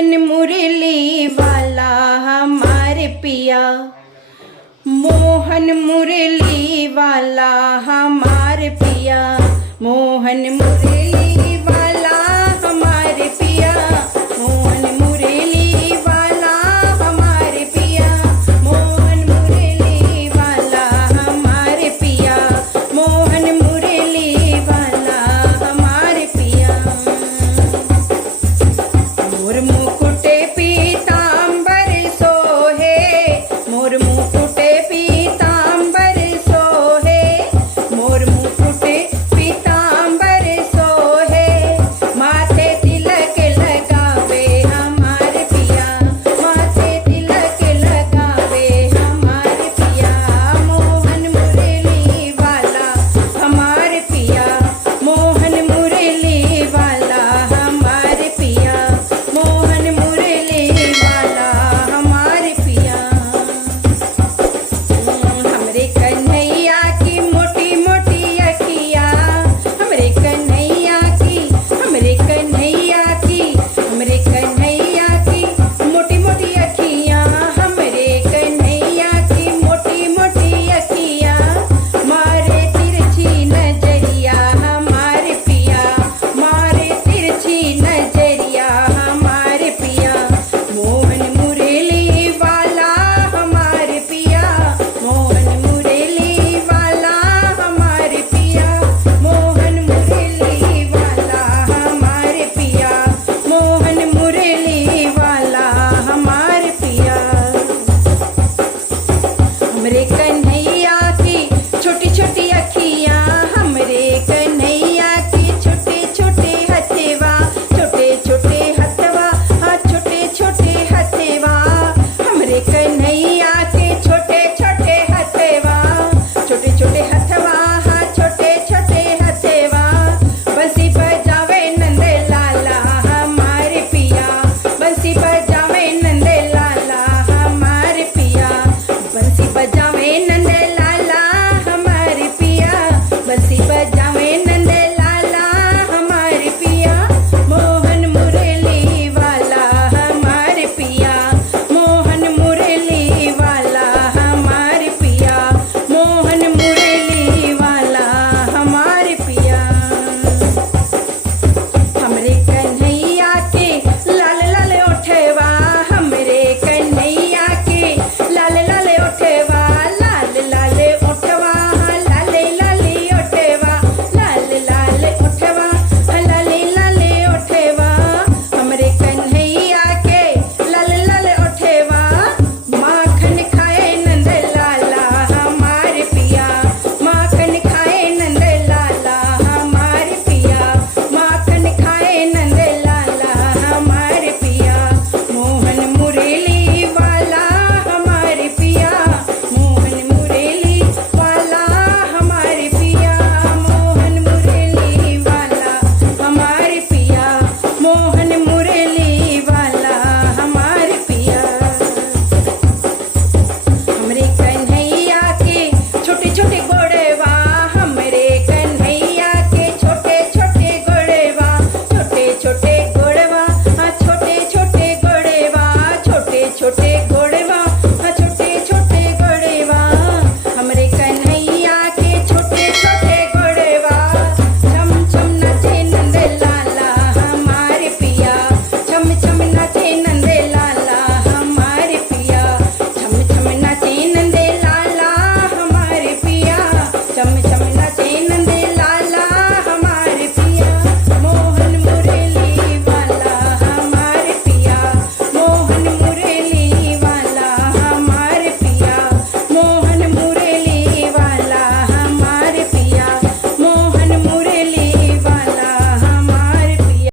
मोहन मुरली वाला हमारे पिया, मोहन मुरली वाला हमारे पिया, मोहन मुरली वाला हमारे पिया, मोहन मुरली वाला हमारे पिया, मोहन मुरली वाला हमारे पिया, मोहन मुरली वाला हमारे पिया। मोर मुकुटे पीतांबर सोहे, मोर मुकुटे पीतांबर सोहे, मोर मुकुटे पीतांबर सोहे, माथे तिलक लगावे हमारे पिया, माथे तिलक लगावे हमारे पिया, मोहन मुरली वाला हमारे पिया, मोहन मुरली वाला हमारे पिया, मोहन मुरली वाला हमारे पिया। हमरे कन्हैया की मोटी मोटी अखिया, हमरे कन्हैया की, हमरे कन्हैया की, हमरे कन्हैया की मोटी मोटी अखियाँ, हमरे कन्हैया की मोटी मोटी अखियाँ, मारे तिरछी नजरिया हमारे पिया, मारे तिरछी नजरिया हमारे पिया, मोहन मुरली वाला हमारे पिया, मोहन मुरली वाला हमारे पिया, मोहन मुरली वाला हमारे पिया, मोहन मुरली